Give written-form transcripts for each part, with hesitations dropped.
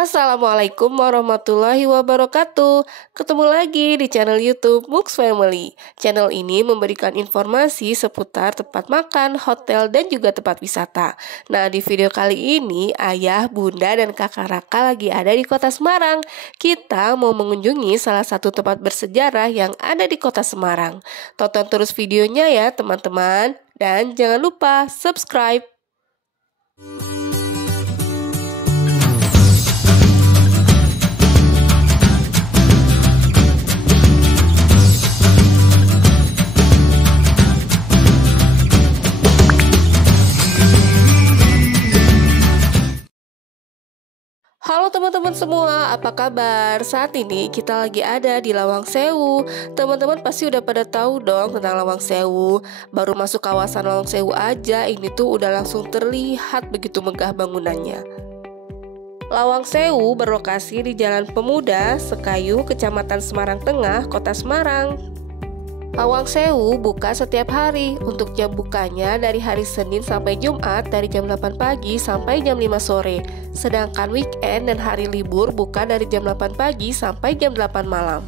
Assalamualaikum warahmatullahi wabarakatuh. Ketemu lagi di channel YouTube Mux Family. Channel ini memberikan informasi seputar tempat makan, hotel, dan juga tempat wisata. Nah, di video kali ini ayah, bunda, dan kakak Raka lagi ada di kota Semarang. Kita mau mengunjungi salah satu tempat bersejarah yang ada di kota Semarang. Tonton terus videonya ya teman-teman. Dan jangan lupa subscribe. Halo teman-teman semua, apa kabar? Saat ini kita lagi ada di Lawang Sewu. Teman-teman pasti udah pada tahu dong tentang Lawang Sewu. Baru masuk kawasan Lawang Sewu aja, ini tuh udah langsung terlihat begitu megah bangunannya. Lawang Sewu berlokasi di Jalan Pemuda, Sekayu, Kecamatan Semarang Tengah, Kota Semarang. Lawang Sewu buka setiap hari. Untuk jam bukanya dari hari Senin sampai Jumat dari jam 8 pagi sampai jam 5 sore. Sedangkan weekend dan hari libur buka dari jam 8 pagi sampai jam 8 malam.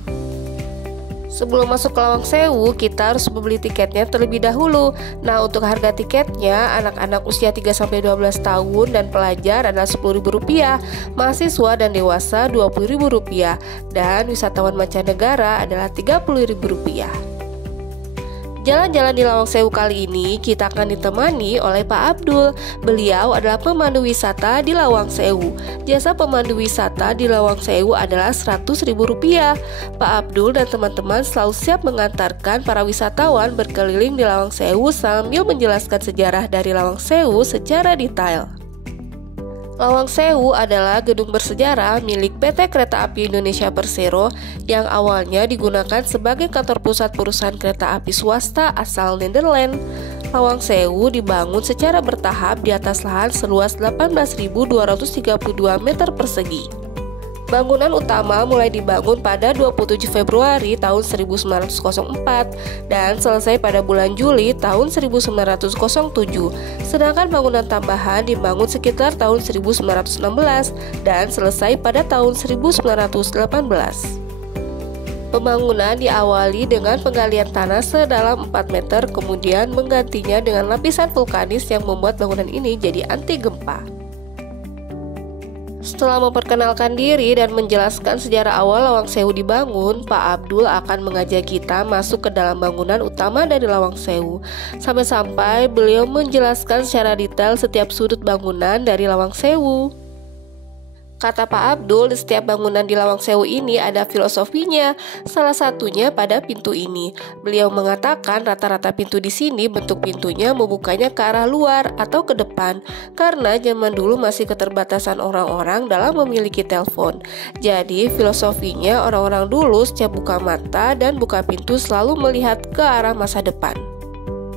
Sebelum masuk ke Lawang Sewu, kita harus membeli tiketnya terlebih dahulu. Nah, untuk harga tiketnya, anak-anak usia 3-12 tahun dan pelajar adalah Rp10.000, mahasiswa dan dewasa Rp20.000, dan wisatawan mancanegara adalah Rp30.000. Jalan-jalan di Lawang Sewu kali ini kita akan ditemani oleh Pak Abdul. Beliau adalah pemandu wisata di Lawang Sewu. Jasa pemandu wisata di Lawang Sewu adalah Rp100.000. Pak Abdul dan teman-teman selalu siap mengantarkan para wisatawan berkeliling di Lawang Sewu sambil menjelaskan sejarah dari Lawang Sewu secara detail. Lawang Sewu adalah gedung bersejarah milik PT Kereta Api Indonesia Persero yang awalnya digunakan sebagai kantor pusat perusahaan kereta api swasta asal Nederland. Lawang Sewu dibangun secara bertahap di atas lahan seluas 18.232 meter persegi. Bangunan utama mulai dibangun pada 27 Februari tahun 1904 dan selesai pada bulan Juli tahun 1907. Sedangkan bangunan tambahan dibangun sekitar tahun 1916 dan selesai pada tahun 1918. Pembangunan diawali dengan penggalian tanah sedalam 4 meter, kemudian menggantinya dengan lapisan vulkanis yang membuat bangunan ini jadi anti gempa. Setelah memperkenalkan diri dan menjelaskan sejarah awal Lawang Sewu dibangun, Pak Abdul akan mengajak kita masuk ke dalam bangunan utama dari Lawang Sewu. Sampai-sampai beliau menjelaskan secara detail setiap sudut bangunan dari Lawang Sewu. Kata Pak Abdul, di setiap bangunan di Lawang Sewu ini ada filosofinya, salah satunya pada pintu ini. Beliau mengatakan rata-rata pintu di sini bentuk pintunya membukanya ke arah luar atau ke depan, karena zaman dulu masih keterbatasan orang-orang dalam memiliki telepon. Jadi filosofinya orang-orang dulu setiap buka mata dan buka pintu selalu melihat ke arah masa depan.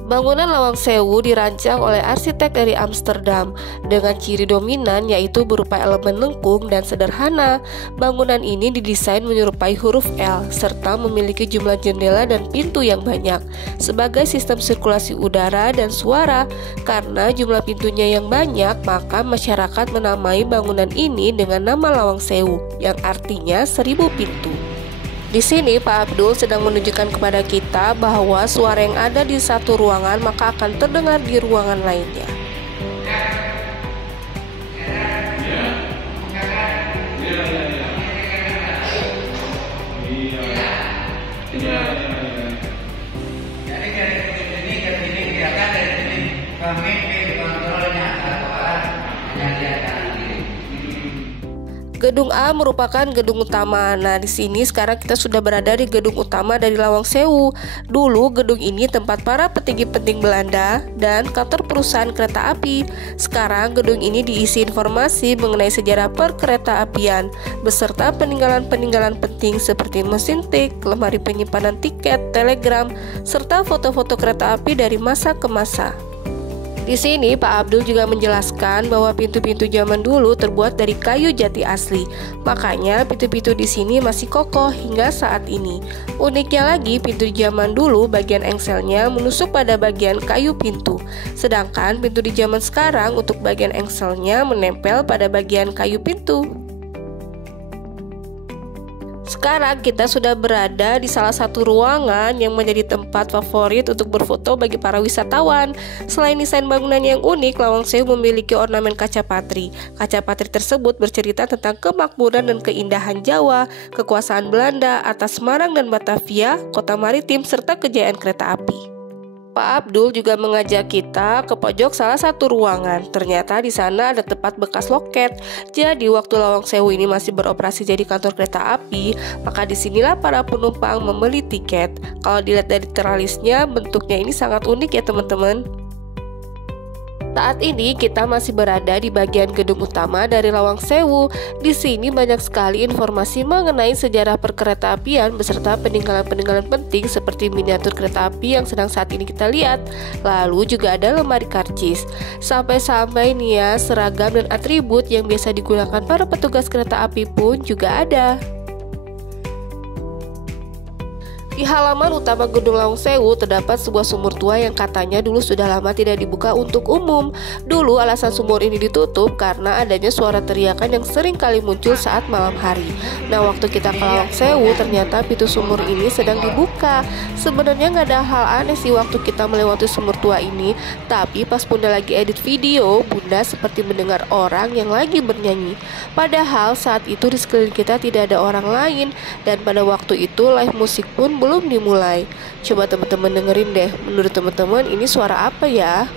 Bangunan Lawang Sewu dirancang oleh arsitek dari Amsterdam dengan ciri dominan yaitu berupa elemen lengkung dan sederhana. Bangunan ini didesain menyerupai huruf L serta memiliki jumlah jendela dan pintu yang banyak sebagai sistem sirkulasi udara dan suara. Karena jumlah pintunya yang banyak, maka masyarakat menamai bangunan ini dengan nama Lawang Sewu yang artinya 1000 pintu. Di sini Pak Abdul sedang menunjukkan kepada kita bahwa suara yang ada di satu ruangan maka akan terdengar di ruangan lainnya. Gedung A merupakan gedung utama. Nah, di sini sekarang kita sudah berada di gedung utama dari Lawang Sewu. Dulu gedung ini tempat para petinggi penting Belanda dan kantor perusahaan kereta api. Sekarang gedung ini diisi informasi mengenai sejarah perkereta-apian beserta peninggalan-peninggalan penting seperti mesin tik, lemari penyimpanan tiket, telegram, serta foto-foto kereta api dari masa ke masa. Di sini Pak Abdul juga menjelaskan bahwa pintu-pintu zaman dulu terbuat dari kayu jati asli. Makanya pintu-pintu di sini masih kokoh hingga saat ini. Uniknya lagi, pintu zaman dulu bagian engselnya menusuk pada bagian kayu pintu. Sedangkan pintu di zaman sekarang untuk bagian engselnya menempel pada bagian kayu pintu. Sekarang kita sudah berada di salah satu ruangan yang menjadi tempat favorit untuk berfoto bagi para wisatawan. Selain desain bangunan yang unik, Lawang Sewu memiliki ornamen kaca patri. Kaca patri tersebut bercerita tentang kemakmuran dan keindahan Jawa, kekuasaan Belanda atas Semarang dan Batavia, kota maritim, serta kejayaan kereta api. Pak Abdul juga mengajak kita ke pojok salah satu ruangan. Ternyata di sana ada tempat bekas loket. Jadi waktu Lawang Sewu ini masih beroperasi jadi kantor kereta api, maka disinilah para penumpang membeli tiket. Kalau dilihat dari teralisnya, bentuknya ini sangat unik ya teman-teman. Saat ini kita masih berada di bagian gedung utama dari Lawang Sewu. Di sini banyak sekali informasi mengenai sejarah perkeretaapian beserta peninggalan-peninggalan penting seperti miniatur kereta api yang sedang saat ini kita lihat. Lalu juga ada lemari karcis. Sampai-sampai nih ya, seragam dan atribut yang biasa digunakan para petugas kereta api pun juga ada. Di halaman utama Gedung Lawang Sewu terdapat sebuah sumur tua yang katanya dulu sudah lama tidak dibuka untuk umum. Dulu alasan sumur ini ditutup karena adanya suara teriakan yang sering kali muncul saat malam hari. Nah, waktu kita ke Lawang Sewu ternyata pintu sumur ini sedang dibuka. Sebenarnya nggak ada hal aneh sih waktu kita melewati sumur tua ini, tapi pas Bunda lagi edit video, Bunda seperti mendengar orang yang lagi bernyanyi. Padahal saat itu di sekeliling kita tidak ada orang lain, dan pada waktu itu live musik pun belum dimulai. Coba teman-teman dengerin deh, menurut teman-teman ini suara apa ya?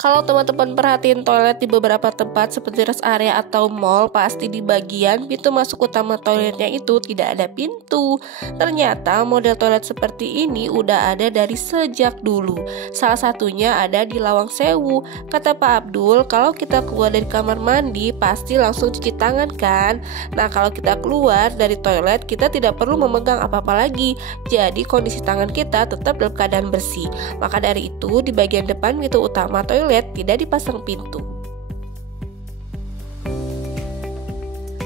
Kalau teman-teman perhatiin toilet di beberapa tempat seperti rest area atau mall, pasti di bagian pintu masuk utama toiletnya itu tidak ada pintu. Ternyata model toilet seperti ini udah ada dari sejak dulu. Salah satunya ada di Lawang Sewu. Kata Pak Abdul, kalau kita keluar dari kamar mandi pasti langsung cuci tangan kan? Nah, kalau kita keluar dari toilet kita tidak perlu memegang apa-apa lagi. Jadi kondisi tangan kita tetap dalam keadaan bersih. Maka dari itu di bagian depan pintu utama toilet tidak dipasang pintu.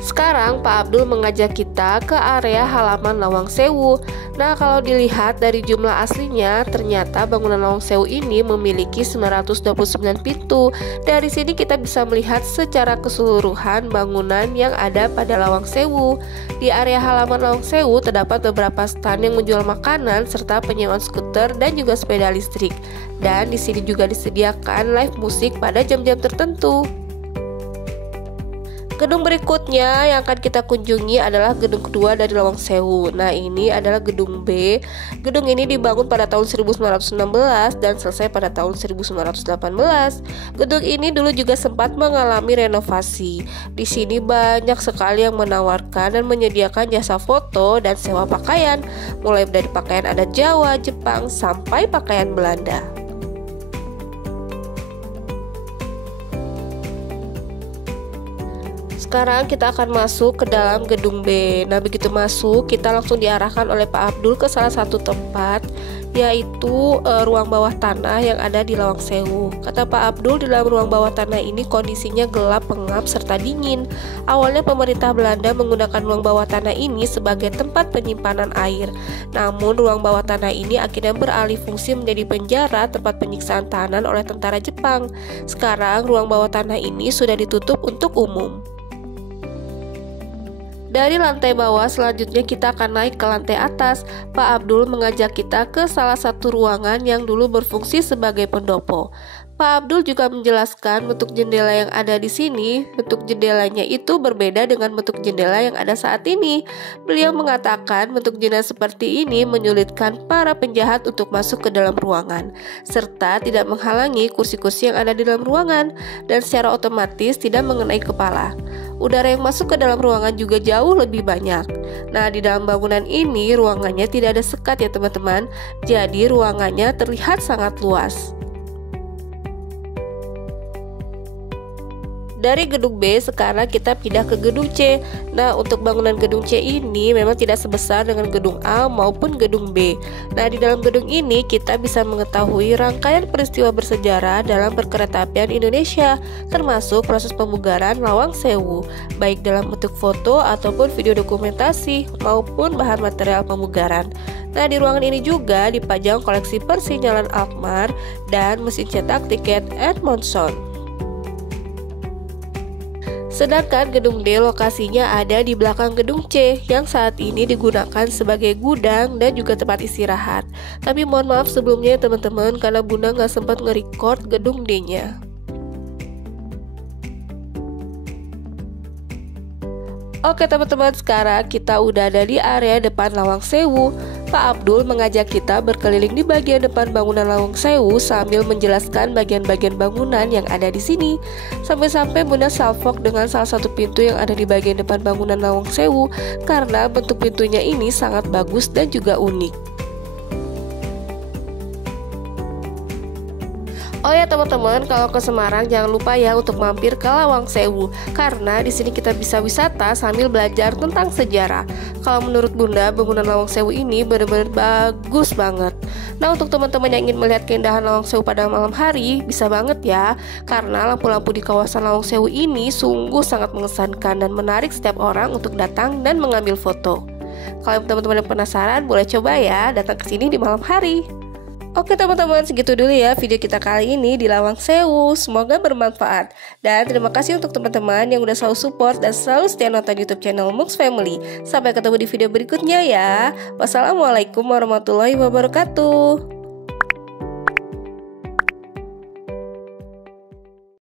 Sekarang Pak Abdul mengajak kita ke area halaman Lawang Sewu. Nah, kalau dilihat dari jumlah aslinya, ternyata bangunan Lawang Sewu ini memiliki 929 pintu. Dari sini kita bisa melihat secara keseluruhan bangunan yang ada pada Lawang Sewu. Di area halaman Lawang Sewu terdapat beberapa stand yang menjual makanan serta penyewaan skuter dan juga sepeda listrik. Dan di sini juga disediakan live musik pada jam-jam tertentu. Gedung berikutnya yang akan kita kunjungi adalah gedung kedua dari Lawang Sewu. Nah, ini adalah gedung B. Gedung ini dibangun pada tahun 1916 dan selesai pada tahun 1918. Gedung ini dulu juga sempat mengalami renovasi. Di sini banyak sekali yang menawarkan dan menyediakan jasa foto dan sewa pakaian, mulai dari pakaian adat Jawa, Jepang, sampai pakaian Belanda. Sekarang kita akan masuk ke dalam gedung B. Nah, begitu masuk, kita langsung diarahkan oleh Pak Abdul ke salah satu tempat, yaitu ruang bawah tanah yang ada di Lawang Sewu. Kata Pak Abdul, di dalam ruang bawah tanah ini kondisinya gelap, pengap, serta dingin. Awalnya pemerintah Belanda menggunakan ruang bawah tanah ini sebagai tempat penyimpanan air. Namun, ruang bawah tanah ini akhirnya beralih fungsi menjadi penjara tempat penyiksaan tahanan oleh tentara Jepang. Sekarang, ruang bawah tanah ini sudah ditutup untuk umum. Dari lantai bawah, selanjutnya kita akan naik ke lantai atas. Pak Abdul mengajak kita ke salah satu ruangan yang dulu berfungsi sebagai pendopo. Pak Abdul juga menjelaskan bentuk jendela yang ada di sini. Bentuk jendelanya itu berbeda dengan bentuk jendela yang ada saat ini. Beliau mengatakan bentuk jendela seperti ini menyulitkan para penjahat untuk masuk ke dalam ruangan, serta tidak menghalangi kursi-kursi yang ada di dalam ruangan, dan secara otomatis tidak mengenai kepala. Udara yang masuk ke dalam ruangan juga jauh lebih banyak. Nah, di dalam bangunan ini ruangannya tidak ada sekat ya teman-teman. Jadi ruangannya terlihat sangat luas. Dari gedung B sekarang kita pindah ke gedung C. Nah, untuk bangunan gedung C ini memang tidak sebesar dengan gedung A maupun gedung B. Nah, di dalam gedung ini kita bisa mengetahui rangkaian peristiwa bersejarah dalam perkeretaapian Indonesia, termasuk proses pemugaran Lawang Sewu, baik dalam bentuk foto ataupun video dokumentasi maupun bahan material pemugaran. Nah, di ruangan ini juga dipajang koleksi persinyalan Alkmaar dan mesin cetak tiket Edmondson. Sedangkan gedung D lokasinya ada di belakang gedung C yang saat ini digunakan sebagai gudang dan juga tempat istirahat. Tapi mohon maaf sebelumnya teman-teman karena Bunda nggak sempat nge-record gedung D-nya. Oke teman-teman, sekarang kita udah ada di area depan Lawang Sewu. Pak Abdul mengajak kita berkeliling di bagian depan bangunan Lawang Sewu sambil menjelaskan bagian-bagian bangunan yang ada di sini. Sampai-sampai Bunda salfok dengan salah satu pintu yang ada di bagian depan bangunan Lawang Sewu karena bentuk pintunya ini sangat bagus dan juga unik. Oh ya teman-teman, kalau ke Semarang jangan lupa ya untuk mampir ke Lawang Sewu karena di sini kita bisa wisata sambil belajar tentang sejarah. Kalau menurut Bunda, bangunan Lawang Sewu ini benar-benar bagus banget. Nah, untuk teman-teman yang ingin melihat keindahan Lawang Sewu pada malam hari, bisa banget ya karena lampu-lampu di kawasan Lawang Sewu ini sungguh sangat mengesankan dan menarik setiap orang untuk datang dan mengambil foto. Kalau teman-teman yang penasaran, boleh coba ya datang ke sini di malam hari. Oke teman-teman, segitu dulu ya video kita kali ini di Lawang Sewu. Semoga bermanfaat. Dan terima kasih untuk teman-teman yang udah selalu support dan selalu setia nonton YouTube channel Mux Family. Sampai ketemu di video berikutnya ya. Wassalamualaikum warahmatullahi wabarakatuh.